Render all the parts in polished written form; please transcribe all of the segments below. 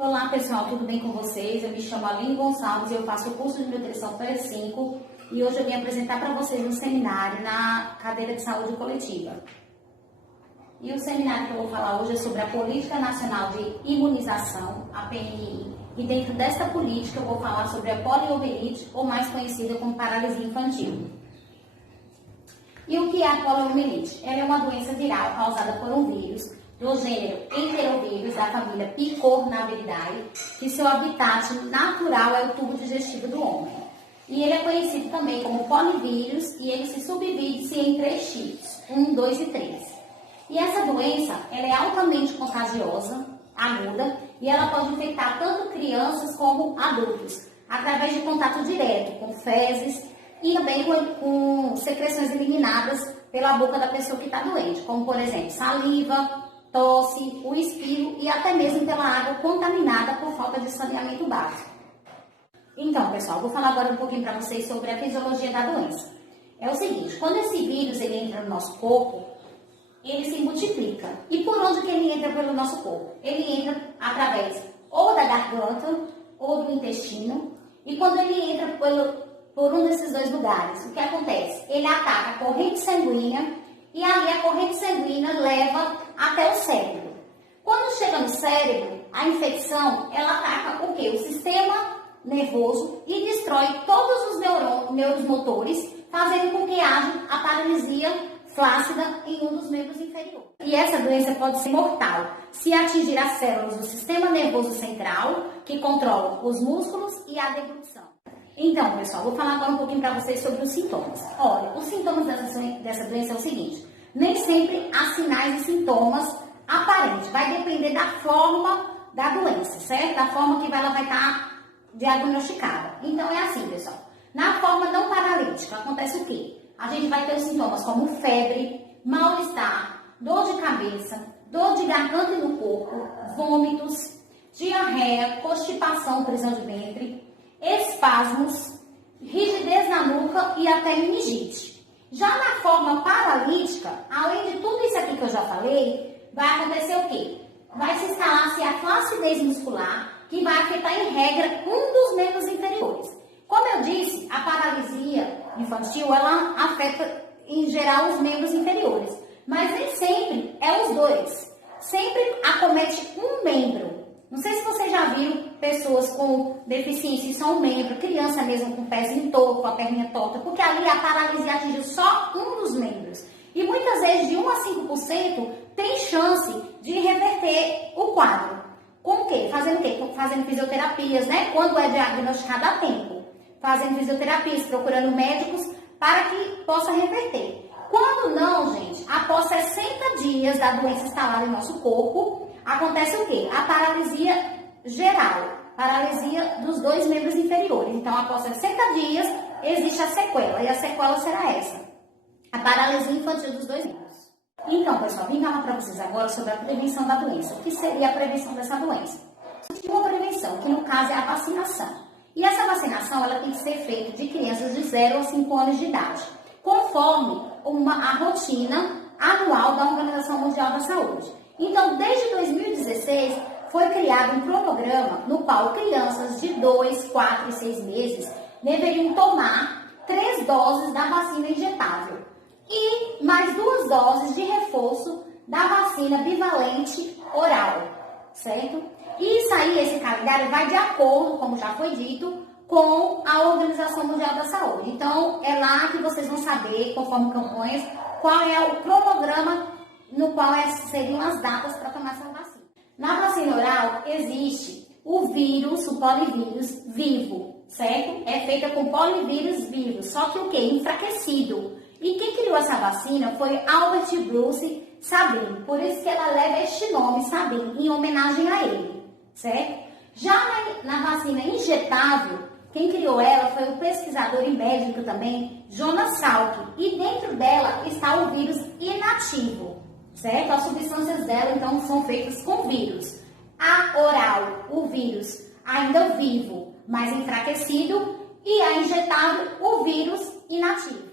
Olá pessoal, tudo bem com vocês? Eu me chamo Aline Gonçalves e eu faço o curso de Nutrição PE5 e hoje eu vim apresentar para vocês um seminário na cadeira de saúde coletiva. E o seminário que eu vou falar hoje é sobre a Política Nacional de Imunização, a PNI, e dentro desta política eu vou falar sobre a poliomielite, ou mais conhecida como paralisia infantil. E o que é a poliomielite? Ela é uma doença viral causada por um vírus do gênero enterovírus da família Picornaviridae, que seu habitat natural é o tubo digestivo do homem. E ele é conhecido também como polivírus e ele se subdivide-se em 3 tipos, 1, 2 e 3. E essa doença, ela é altamente contagiosa, aguda, e ela pode infectar tanto crianças como adultos, através de contato direto com fezes e também com secreções eliminadas pela boca da pessoa que está doente, como por exemplo, saliva, tosse, o espirro e até mesmo pela água contaminada por falta de saneamento básico. Então, pessoal, vou falar agora um pouquinho para vocês sobre a fisiologia da doença. É o seguinte, quando esse vírus ele entra no nosso corpo, ele se multiplica. E por onde que ele entra pelo nosso corpo? Ele entra através ou da garganta ou do intestino. E quando ele entra por um desses 2 lugares, o que acontece? Ele ataca a corrente sanguínea e ali a corrente sanguínea leva até o cérebro. Quando chega no cérebro, a infecção, ela ataca o quê? O sistema nervoso e destrói todos os neuromotores, fazendo com que haja a paralisia flácida em um dos membros inferiores. E essa doença pode ser mortal se atingir as células do sistema nervoso central, que controlam os músculos e a deglutição. Então, pessoal, vou falar agora um pouquinho para vocês sobre os sintomas. Olha, os sintomas dessa doença é o seguinte: nem sempre há sinais e sintomas aparentes. Vai depender da forma da doença, certo? Da forma que ela vai estar diagnosticada. Então, é assim, pessoal. Na forma não paralítica, acontece o quê? A gente vai ter os sintomas como febre, mal-estar, dor de cabeça, dor de garganta e no corpo, vômitos, diarreia, constipação, prisão de ventre, espasmos, rigidez na nuca e até meningite. Já na forma paralítica, além de tudo isso aqui que eu já falei, vai acontecer o quê? Vai se instalar-se a flacidez muscular, que vai afetar em regra um dos membros inferiores. Como eu disse, a paralisia infantil, ela afeta em geral os membros inferiores, mas nem sempre é os 2. Sempre acomete um membro. Não sei se vocês já viram pessoas com deficiência em só um membro, criança mesmo com o pezinho torto, com a perninha torta, porque ali a paralisia atinge só um dos membros. E muitas vezes de 1 a 5% tem chance de reverter o quadro. Com o quê? Fazendo o quê? Fazendo fisioterapias, né? Quando é diagnosticado a tempo. Fazendo fisioterapias, procurando médicos para que possa reverter. Quando não, gente, após 60 dias da doença instalada em nosso corpo, acontece o quê? A paralisia geral, paralisia dos 2 membros inferiores. Então, após 60 dias, existe a sequela, e a sequela será essa, a paralisia infantil dos 2 membros. Então, pessoal, vim falar para vocês agora sobre a prevenção da doença. O que seria a prevenção dessa doença? Existe uma prevenção, que no caso é a vacinação. E essa vacinação ela tem que ser feita de crianças de 0 a 5 anos de idade, conforme a rotina anual da Organização Mundial da Saúde. Então, desde 2016, foi criado um cronograma no qual crianças de 2, 4 e 6 meses deveriam tomar 3 doses da vacina injetável e mais 2 doses de reforço da vacina bivalente oral, certo? E isso aí, esse calendário vai de acordo, como já foi dito, com a Organização Mundial da Saúde. Então, é lá que vocês vão saber, conforme campanhas, qual é o cronograma no qual seriam as datas para tomar essa vacina. Na vacina oral, existe o vírus, o polivírus vivo, certo? É feita com polivírus vivo, só que o quê? Enfraquecido. E quem criou essa vacina foi Albert Bruce Sabin, por isso que ela leva este nome, Sabin, em homenagem a ele, certo? Já na vacina injetável, quem criou ela foi o pesquisador e médico também, Jonas Salk, e dentro dela está o vírus inativo, certo? As substâncias dela, então, são feitas com vírus. A oral, o vírus ainda vivo, mas enfraquecido, e a injetável, o vírus inativo.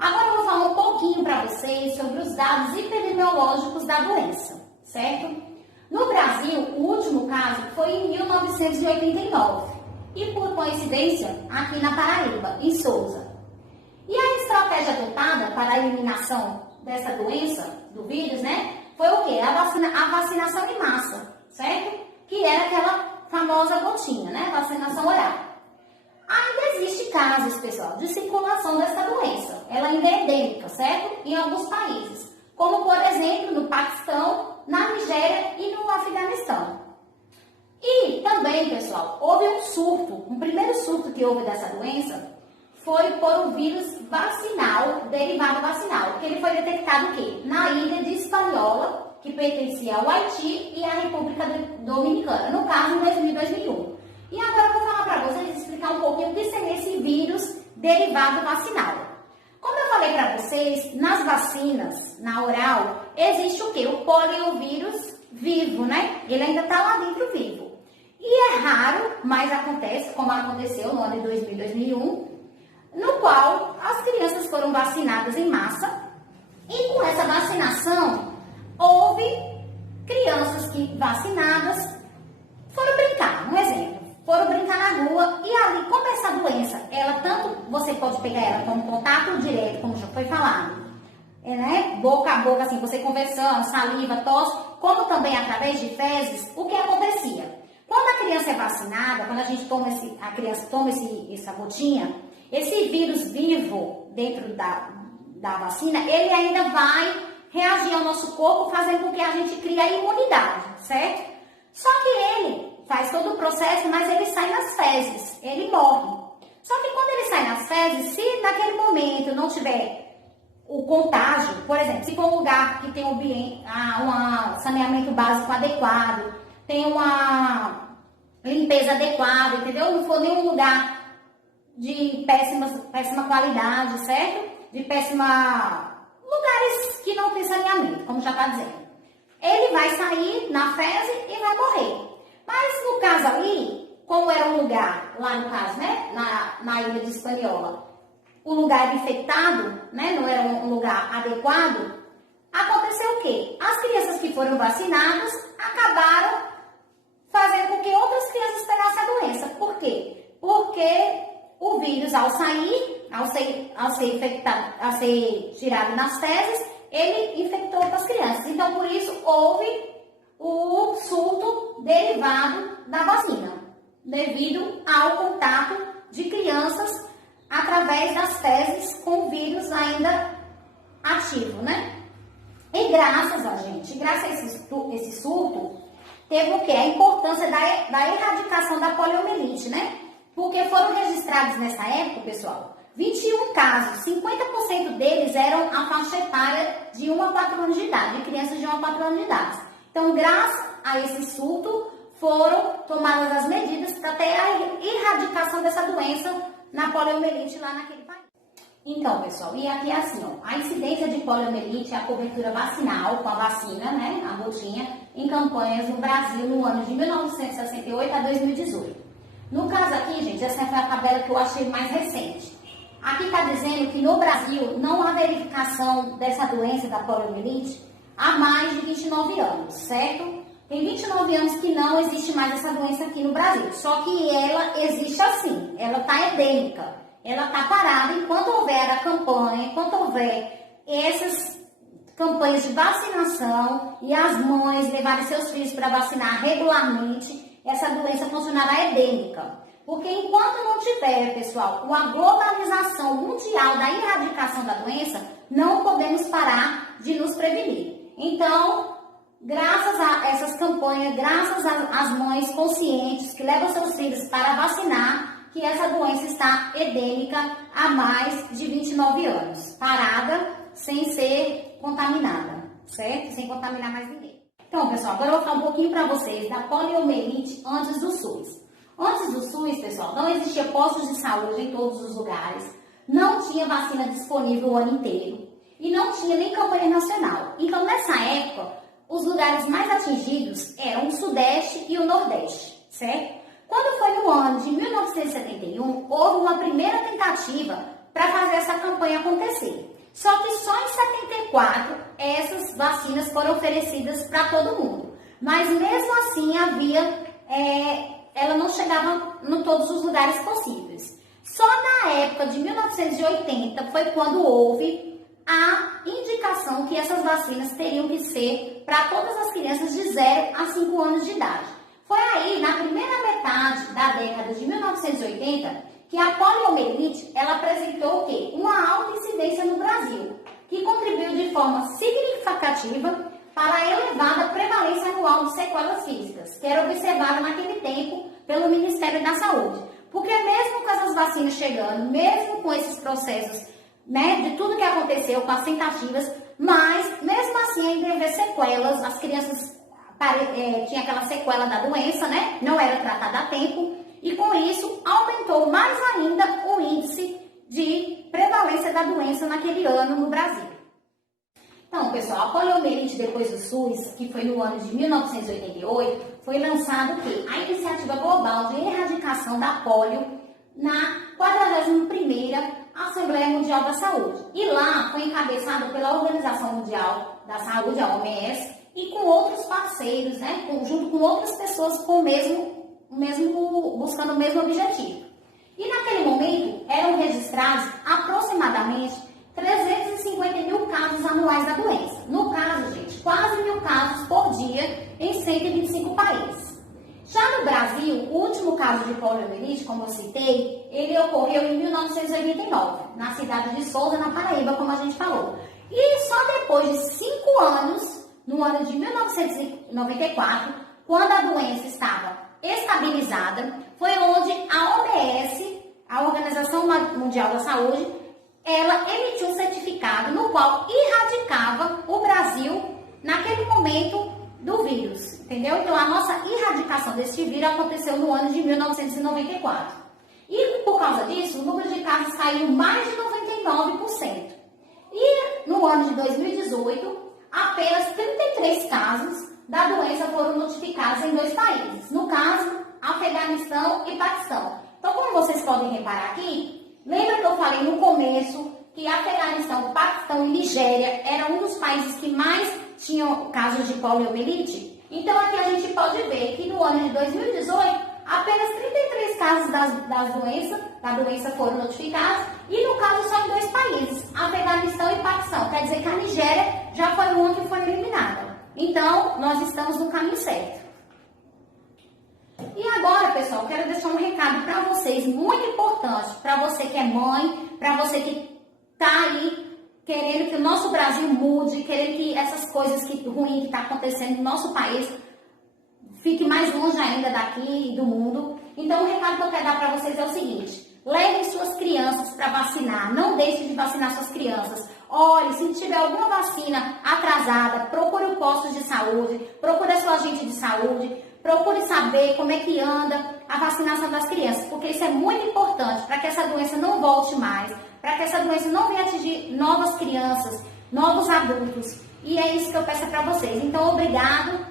Agora eu vou falar um pouquinho para vocês sobre os dados epidemiológicos da doença, certo? No Brasil, o último caso 1989. E por coincidência, aqui na Paraíba, em Souza. E a estratégia adotada para a eliminação dessa doença, do vírus, né? Foi o quê? A vacinação em massa, certo? Que era aquela famosa gotinha, né? Vacinação oral. Ainda existe casos, pessoal, de circulação dessa doença. Ela ainda é endêmica, certo? Em alguns países. Como, por exemplo, no Paquistão, na Nigéria e no Afeganistão. E também, pessoal, houve um surto. Um primeiro surto que houve dessa doença foi por um vírus vacinal, derivado vacinal, que ele foi detectado o quê? Na ilha de Hispaniola, que pertencia ao Haiti e à República Dominicana, no caso, em 2001. E agora eu vou falar para vocês, explicar um pouquinho o que seria esse vírus derivado vacinal. Como eu falei para vocês, nas vacinas, na oral, existe o quê? O poliovírus vivo, né? Ele ainda está lá dentro vivo. E é raro, mas acontece, como aconteceu no ano de 2000 e 2001, no qual as crianças foram vacinadas em massa e com essa vacinação houve crianças que vacinadas foram brincar, um exemplo, foram brincar na rua e ali, como essa doença, ela tanto, você pode pegar ela como contato direto, como já foi falado, né? Boca a boca, assim, você conversando, saliva, tosse, como também através de fezes, o que acontecia? Quando a criança é vacinada, quando a gente toma a criança toma essa gotinha, esse vírus vivo dentro da vacina, ele ainda vai reagir ao nosso corpo, fazendo com que a gente crie a imunidade, certo? Só que ele faz todo o processo, mas ele sai nas fezes, ele morre. Só que quando ele sai nas fezes, se naquele momento não tiver o contágio, por exemplo, se for um lugar que tem um saneamento básico adequado, tem uma limpeza adequada, entendeu? Não for nenhum lugar de péssima qualidade, certo? De lugares que não tem saneamento, como já está dizendo. Ele vai sair na fezes e vai morrer. Mas no caso ali, como era um lugar, lá no caso, né? Na ilha de Hispaniola, o lugar era infectado, né? Não era um lugar adequado, aconteceu o quê? As crianças que foram vacinadas acabaram fazendo com que outras crianças pegassem a doença. Por quê? Porque o vírus, ao ser tirado nas fezes, ele infectou outras crianças. Então, por isso, houve o surto derivado da vacina, devido ao contato de crianças através das fezes com o vírus ainda ativo, né? E graças a esse surto, teve o quê? A importância da erradicação da poliomielite, né? Porque foram registrados nessa época, pessoal, 21 casos, 50% deles eram a faixa etária de 1 a 4 anos de idade, de crianças de 1 a 4 anos de idade. Então, graças a esse surto, foram tomadas as medidas para ter a erradicação dessa doença na poliomielite lá naquele país. Então, pessoal, e aqui é assim, ó, a incidência de poliomielite é a cobertura vacinal com a vacina, né, a gotinha, em campanhas no Brasil no ano de 1968 a 2018. No caso aqui, gente, essa foi a tabela que eu achei mais recente. Aqui está dizendo que no Brasil não há verificação dessa doença da poliomielite há mais de 29 anos, certo? Tem 29 anos que não existe mais essa doença aqui no Brasil. Só que ela existe assim, ela está endêmica, ela está parada enquanto houver a campanha, enquanto houver essas campanhas de vacinação e as mães levarem seus filhos para vacinar regularmente, essa doença continuará endêmica. Porque enquanto não tiver, pessoal, uma globalização mundial da erradicação da doença, não podemos parar de nos prevenir. Então, graças a essas campanhas, graças às mães conscientes que levam seus filhos para vacinar, que essa doença está endêmica há mais de 29 anos, parada, sem ser contaminada, certo? Sem contaminar mais ninguém. Então, pessoal, agora eu vou falar um pouquinho para vocês da poliomielite antes do SUS. Antes do SUS, pessoal, não existia postos de saúde em todos os lugares, não tinha vacina disponível o ano inteiro e não tinha nem campanha nacional. Então, nessa época, os lugares mais atingidos eram o Sudeste e o Nordeste, certo? Quando foi no ano de 1971, houve uma primeira tentativa para fazer essa campanha acontecer. Só que só em 74 essas vacinas foram oferecidas para todo mundo. Mas mesmo assim havia ela não chegava em todos os lugares possíveis. Só na época de 1980 foi quando houve a indicação que essas vacinas teriam que ser para todas as crianças de 0 a 5 anos de idade. Foi aí, na primeira metade da década de 1980, que a poliomielite ela apresentou o quê? Uma alta incidência no Brasil, que contribuiu de forma significativa para a elevada prevalência anual de sequelas físicas, que era observada naquele tempo pelo Ministério da Saúde. Porque mesmo com essas vacinas chegando, mesmo com esses processos, né, de tudo que aconteceu, com as tentativas, mas mesmo assim ainda havia sequelas, as crianças tinham aquela sequela da doença, né, não era tratada a tempo, e com isso aumentou mais ainda o índice de prevalência da doença naquele ano no Brasil. Então, pessoal, a poliomielite depois do SUS, que foi no ano de 1988, foi lançado o quê? A Iniciativa Global de Erradicação da Polio na 41ª Assembleia Mundial da Saúde. E lá foi encabeçado pela Organização Mundial da Saúde, a OMS, e com outros parceiros, né, junto com outras pessoas com buscando o mesmo objetivo. E naquele momento eram registrados aproximadamente 350 mil casos anuais da doença. No caso, gente, quase 1.000 casos por dia em 125 países. Já no Brasil, o último caso de poliomielite, como eu citei, ele ocorreu em 1989, na cidade de Souza, na Paraíba, como a gente falou. E só depois de 5 anos, no ano de 1994, quando a doença estava estabilizada, foi onde a OMS, a Organização Mundial da Saúde, ela emitiu um certificado no qual erradicava o Brasil naquele momento do vírus, entendeu? Então, a nossa erradicação desse vírus aconteceu no ano de 1994. E, por causa disso, o número de casos caiu mais de 99%. E, no ano de 2018, apenas 33 casos da doença foram notificados em 2 países. No caso, Afeganistão e Paquistão. Então, como vocês podem reparar aqui, lembra que eu falei no começo que Afeganistão, Paquistão e Nigéria eram um dos países que mais tinham casos de poliomielite? Então, aqui a gente pode ver que no ano de 2018, apenas 33 casos da doença foram notificados e, no caso, só em 2 países, Afeganistão e Paquistão. Quer dizer que a Nigéria já foi uma que foi eliminada. Então, nós estamos no caminho certo. E agora, pessoal, eu quero deixar um recado para vocês, muito importante, para você que é mãe, para você que está aí querendo que o nosso Brasil mude, querendo que essas coisas ruins que estão acontecendo no nosso país fique mais longe ainda daqui e do mundo. Então, o recado que eu quero dar para vocês é o seguinte: levem suas crianças para vacinar, não deixem de vacinar suas crianças. Olhe, se tiver alguma vacina atrasada, procure o posto de saúde, procure a sua agente de saúde, procure saber como é que anda a vacinação das crianças, porque isso é muito importante para que essa doença não volte mais, para que essa doença não venha atingir novas crianças, novos adultos. E é isso que eu peço para vocês. Então, obrigado.